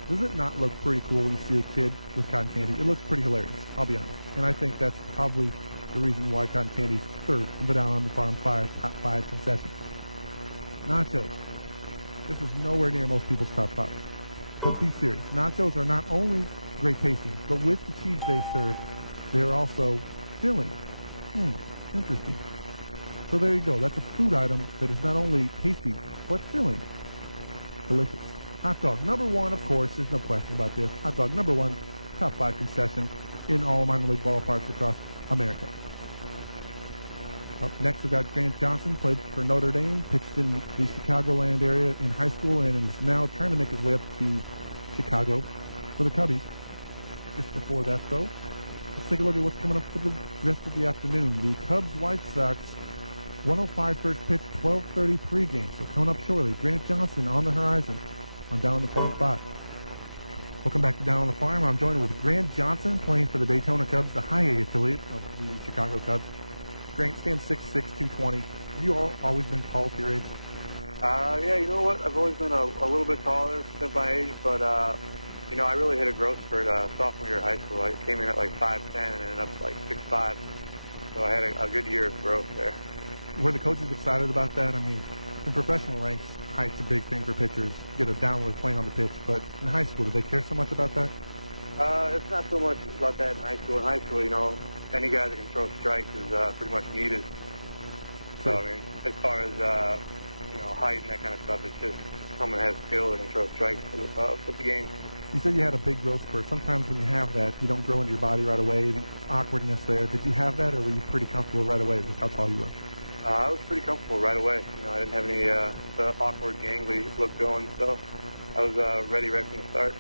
does it not look pretty cool when you see a kid with cotton candy? It looks pretty hilarious, I'll be honest. And I think that's probably the reason why cotton candy is 3rd in the Down on the Farm 5, top 5 concessions. Nachos. This is nowhere near most people's top 5. But be serious. Nachos are not only great tasting, but with the cheese they serve, they're also filling. Interesting. So there you go. That's a food item that is not only tasty, but filling. Delicious. Hot dog. Number 1, of course, there's no question about this. Hot dog, number 1, top 5 concession in all minor league ballparks across America. Up next, we've got Grant Johnson, played for Notre Dame, pitched in the Chicagoland area in high school, and is now trying to make his way up to Chicago for the Cubbies. Just before that, though, let's take a look at what's coming up for the rest of the afternoon. The Cubs-White Sox 105 first pitch, 12:30 pregame. So coming up shortly, Grant Johnson on the horizon on Down on the Farm 5. Welcome back to Down on the Farm. I'm joined with Grant Johnson, playing for the Daytona Cubs, the high A affiliate of the Chicago Cubs. Grant stands 6'6", 220. Have you always been tall for your age? Yeah, you know what? I've always been a little bit taller since my age, but, I really hit a growth spurt sophomore year of high school. I came in at like 5'10" and ended up like 6'5". So I had a good year of growth there. Were the coaches excited about that? I mean, in professional ranks, height's a big thing for pitchers. Get a downward plane on the pitch. But in high school, did they care so much about that? It's not so much about that in high school. In high school, any guy that can throw strikes is pretty much needed. So, I mean, as far as, height and that kind of stuff, it's just someone has skill that can throw strikes for the game. You said you had a big growth spurt. Sometimes when you have that, you don't grow into your body right away. The awkwardness there. Did you have that, or were you pretty comfortable right away with how tall you were? I was pretty comfortable right away. I didn't have any the awkward, gangly look going, so I was ready right from the start.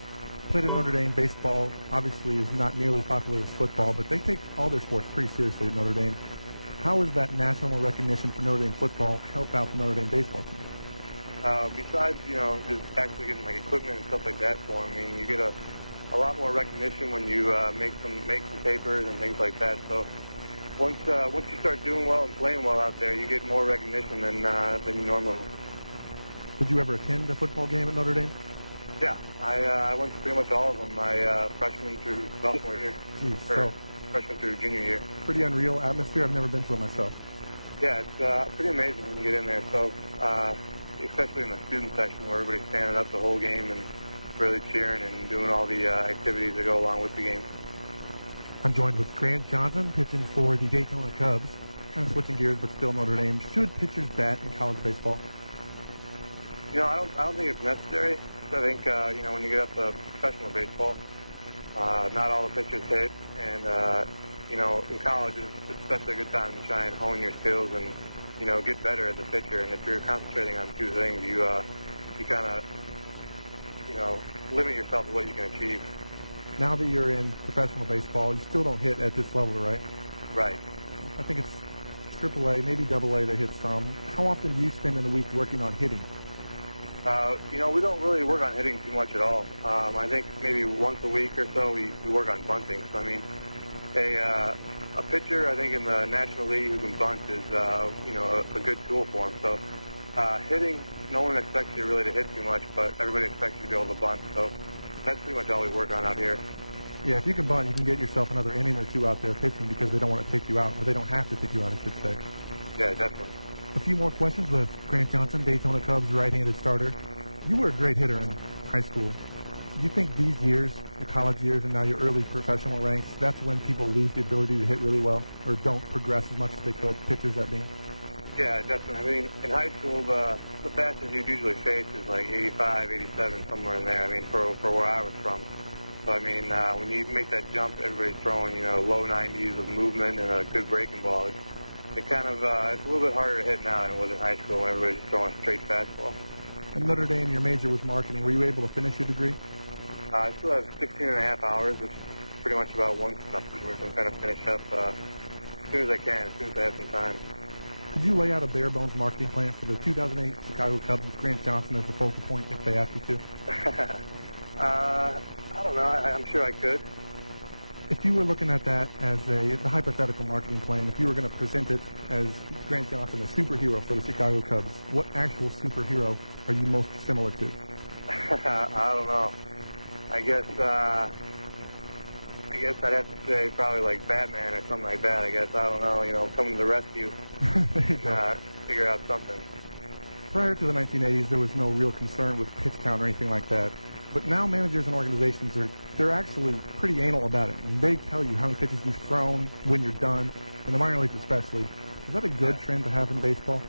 Played at Notre Dame. Baseball obviously is not nearly as popular as football, but they take all their sports pretty seriously at Notre Dame. How is that national recognition for Notre Dame football help out the Notre Dame baseball team? Besides, just actually getting like equipment and stuff like that for them, I mean, you get a lot more recognition when you make some papers and things like that. So once you start doing well and playing well out there, you get more recognition than you normally would. Did you ever attend a football game at Notre Dame? Yeah, I went to pretty much all of them, my freshman through sophomore year. So Freshman through junior year. Pretty unreal atmosphere. I've never been to it myself. Yeah, it's pretty amazing when you get in there. So, especially in the student section where everybody's standing up the whole game and really cheering and doing all the activities that go along with the game. I'm joined with Grant Johnson, pitching for the Daytona Cubs. Kind of switching gears, but still Notre Dame. Should pitchers bat in college baseball? I don't think it's necessary. I think, when you get up to professional baseball, not all the pitchers hit, and, in college it's especially a good time to try and hone your skills and, get better as a pitcher. And if you're concentrating on two things, you kind of, limit yourself to what you can achieve. Now that you're in professional baseball, you still don't hit at this level, right? Right. I think it's AAA, maybe AA they hit some. How often do you spend in a week working on hitting? You know, we don't really work on hitting too much at all. I think maybe once a week or so we work on bunting. So, I mean, a pitcher, I think, in the National League who can bunt is, you know, a good tool for him. So, hitting, no one expects you really to hit too much, but everybody expects you to be able to bunt. So, that's pretty much all we work on out here. Yeah, if you can bunt, you can get yourself another inning or two out there pitching because they don't want to take you out, or they don't have to take you out, I should say. Yeah, definitely. A few more questions with Grant Johnson, Daytona Cubs right-handed starter. You were a great hitter in high school. Do you think these years, your college years and now your early professional ranks, that's when people lose the ability to hit really well or don't progress as much as they could, pitchers that being? Yeah, definitely. I mean, in high school, the fastest you'd usually face is like 85, 87, somewhere in there. I mean, for where I was from. So, I mean, when you make that jump, everybody's throwing, you know, low 90s of movement and a good breaking ball. It kind of, it's a little bit harder to hit now than it was in high school when everybody's throwing a straight fastball. At Notre Dame, your major was marketing. Were you able to finish your degree? I still have 16 and a half hours, which is pretty much about one semester, which I'm trying to finish up as soon as I can, as soon as I have some time. Could you lay out a bare-bones marketing plan for the 2008 Chicago Cubs with Grant Johnson as the focal point if they asked you to? I don't know. I'm sure I could. If you were looking at that as a hypothetical marketing plan, if you were going to present it as Grant Johnson, a superhero for the Chicago Cubs, what actual superhero are you most similar to? I don't know. I guess I'd have to say probably like Batman or something like that. I guess, I don't know, you know, come to the rescue and figure out something. Prior to the 1980s, there was no real concern with pitch count or anything like that. But now managers and organizations they're actually pretty anal about it. And they tell you how many pitches you've thrown, when you're done, in the minor leagues especially. Is that a good trend to have in baseball?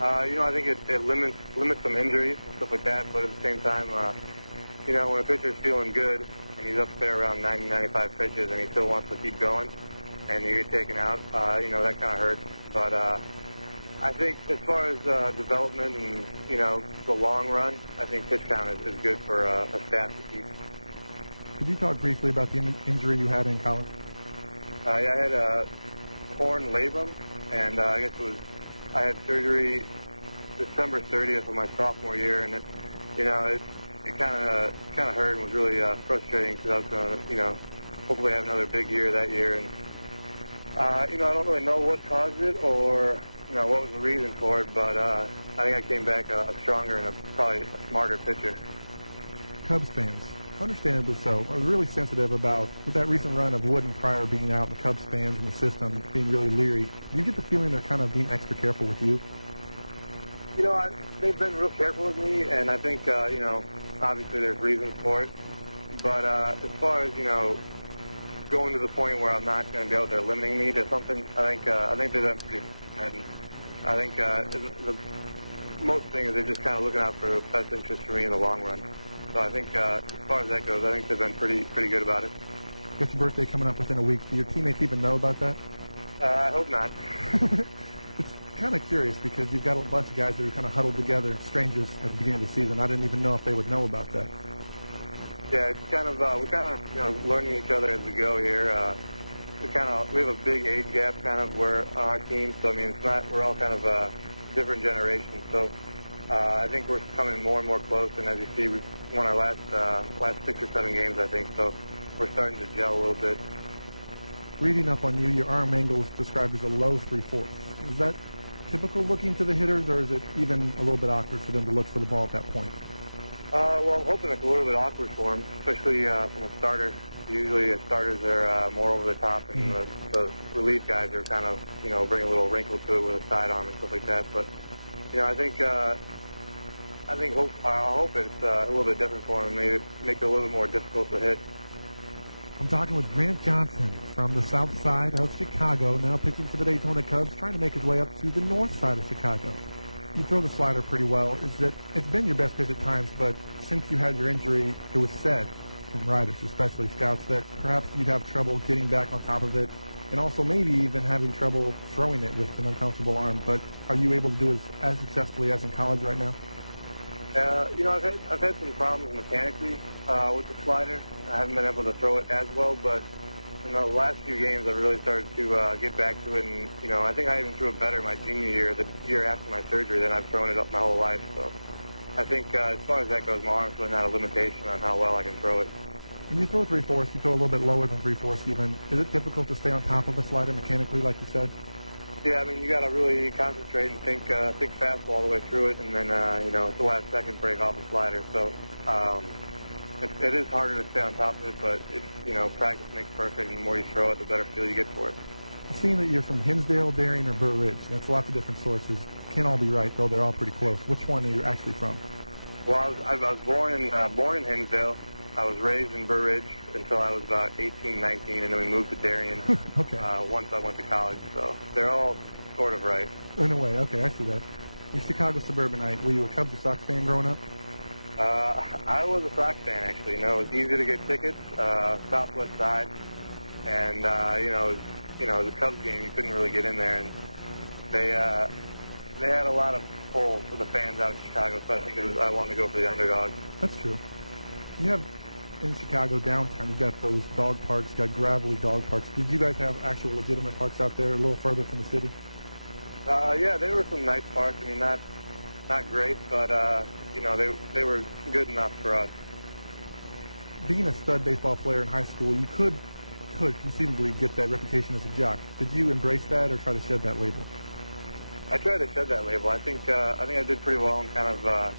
You know, I think it limits some injuries and stuff like that, but at the same time, you know, when a pitcher's feeling good and he's up there around 90, 95 pitches and he still wants to keep going and you get taken out, you know, that kind of hurts. But I think as far as development and, you know, the long run, I think pitch count is good for a staff to keep. Could you talk briefly about the injury you had in college? Yeah, I had a torn labrum, and I guess I had surgery December 30th of my sophomore year, and it kind of hurt and was really frustrating because I was going to, you know, hopefully have another big year that year. And you know, I don't really know what caused it or, you know, what was the reason for it, but I think I came back a stronger and probably a smarter pitcher. Cubs fans, understandably so, are really sensitive about, with that recent run of Wood and Pryor being out, the Cubs fans and the system being really leery. Do you get the feeling they're kind of being extra careful with you? You know, they've been real careful with me, and I think, you know, obviously there's reasons for it. But as far as, you know, going to the point where I'm not going to be out there limiting me to something, I think they've done pretty bad. And I think the most thing is they're just kind of looking out for the best interest for me in the long run. So I think as far as that goes, I think they've been pretty good about it. Got your birthday coming up within a week. Do your teammates even know about that? I hope not. It's kind of curious because you've got a bunch of guys that are kind of huddled together, strangers at the beginning of the season. I didn't even know if they would know about that. Yeah, it's kind of we're kind of, you know, learning each other as we go here. We have a big age gap kind of on our team, so I mean we're all kind of different generations. So I think we're coming more and more close, and as you see, we've won our last 6 or 7 games, I think. So we're starting to gel a little bit. Reading up on you, your arm angle is described as a low 3/4. Is that typical looking to the hitters, or is it even a little bit awkward for them to look for the ball at that point? Well, I'm hoping it's a little bit awkward for him, especially from a starter. Usually starters are more over the top, and the relief guys are kind of, you know, bring a little wrinkle to it with a sidearm and stuff like that. But, you know, I hope it's a little bit different for him, maybe make it a little bit more difficult to hit. I'm talking with Grant Johnson from the south side of Chicago, now pitching for the Daytona Cubs, trying to make his way up to the north side of Chicago. You throw the slider pretty well. It's been your best pitch at times, but since you had your injury, it was said from writers, especially scouts, that perhaps you'd have trouble getting back on top of it, and also maybe even having trouble throwing it with an uncomfortable arm. But are you able to do it as successfully as in college right now? You know, I've had some problems mechanically with the slider. I haven't been able to throw it as well, but in the last few games, I've really started to get back to it, and I think I even threw it better my junior year, the year after my surgery, than I've thrown it up my whole life. So I think as far as that goes, my arm's really not a limitation on how well I can throw it. When you throw 3/4, you throw a little bit lower than 3/4 even. Is it difficult to stay on top of the slider mechanically, like you said? Yeah, I mean, you got to really concentrate and think fastball all the way through it, and then it's the last second break off the slider. So it is harder to stay on top of it, but practice makes perfect, and the more you throw it, the better feel you get for it. I've seen that you're from Hinsdale, Darien, or Burr Ridge. That's lots of different sources. Can't all be right, though. They're all pretty close. Which one are you actually from? Well, I was born in Hinsdale. I was raised in Burr Ridge until I was about 18, 19, and then we moved to Darien once I went to college. So they're all sort of right. In a way, okay, I see that. You're a Chicago suburbanite. Were you a Cubs or Sox fan growing up? I was a Sox fan, actually. It was easy to get tickets, southwest side, and it was a Cubs game. You couldn't really get in there, and they had a lot of pull for the fans out in Chicago, so I think I wanted to go for the underdog. That's true. You have, in Chicago downtown, you've got those dog parks, you've got gravelly dog parks. Did you guys have actual legitimate parks out there a little further from the city? Yeah, there were some nice parks. I mean, not great, but, they were good enough for us. Being a stud baseball player in high school, you could conceivably get that reputation as a jock. Did you embrace that or try to shed that label? I tried to shed that label. I think I did pretty well in kind of,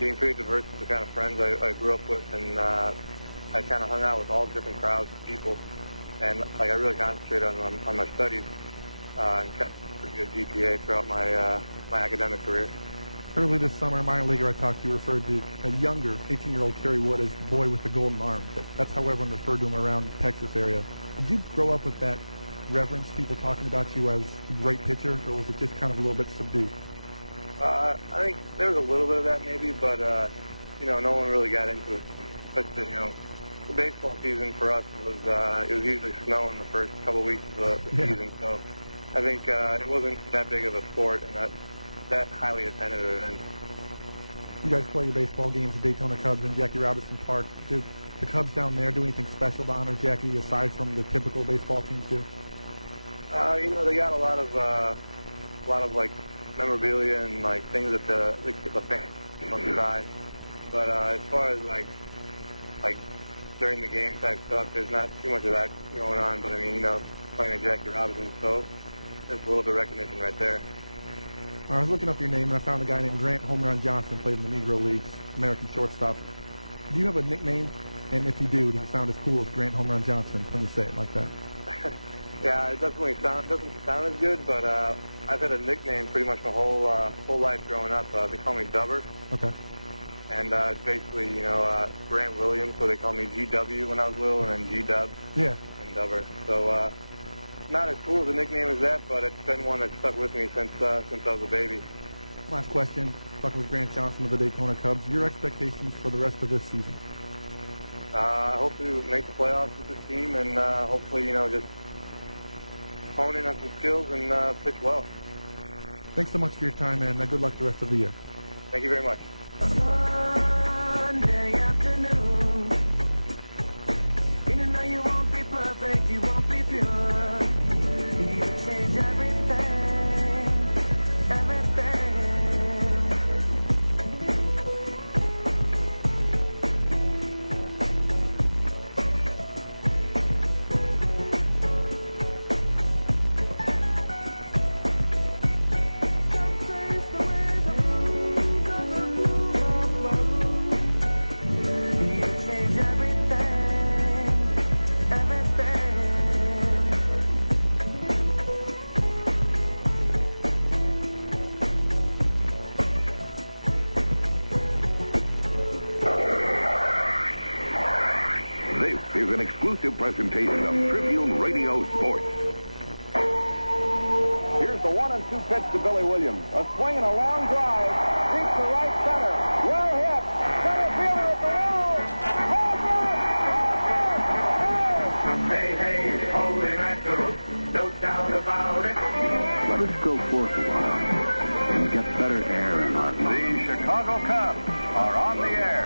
being pretty diverse with the kind of friends I grew up with, and I kind of hung out with all different crowds of people, and I really concentrated on my studies and kept a pretty good GPA throughout my academic career. Early this summer, a minor leaguer I talked to referred to a younger 18-year-old Kerry Wood as the boy with the golden arm. That's how everyone referred to him around the Texas area. Did you grow up with that reverence, people talking about you as a great pitcher, or was it just kind of a little bit subdued? I think there was a little bit of that maybe, but, no one really got into it. But, the baseball season for us was, it was usually snow in the first couple of weeks of the season, so I think it wasn't that big of a sport and that highly attended event. You guys play your baseball games at Daytona Cubs and Jackie Robinson Park. Did the Cubs down there do anything special to honor Jackie aside from the typical baseball teams do? They got a lot of like memorabilia and like things that the fans on the side. But as far as like during the game type stuff, there's not too much of that going on. But I mean, playing at Jackie Robinson, so there's a little bit of recognition right there. I was looking up your name and I found a guy named Grant Home Run Johnson, played in the Negro Leagues, American shortstop. Do you have a nickname? And if you do, does it sound as cool as Grant Home Run Johnson when you say it like that? Yeah, it definitely doesn't sound as good, but I've had a nickname pretty much my whole life growing up. They call me Dubber. Okay. And it's basically, Grant Williams, so they call me GW when I was little, and then G-Dub. Yeah. And Dubber. So not as cool as a nickname as that, but it's been one that's stuck with me since I was a baby. Last question, talking with Grant Johnson of the Daytona Cubs. Your expectations for the rest of this season? I hope to make the playoffs with this team and hopefully, just hone in on some skills and pitch well. Thanks so much for your time, and good luck the rest of the year. Thank you very much. Sunday afternoon, you won't be perfect, you won't be pure. You change everything, everything. Is an exclusive presentation of Tribune Radio Sports. Here's the 1-2 pitch to Billy Williams. A swing and a long drive. Deep to right center. Well hit. Center fielder at the wall. Hey, hey, holy mackerel, no doubt about it. Let us go forth a while and get better air in our lungs. The Chicago Cubs are on the air.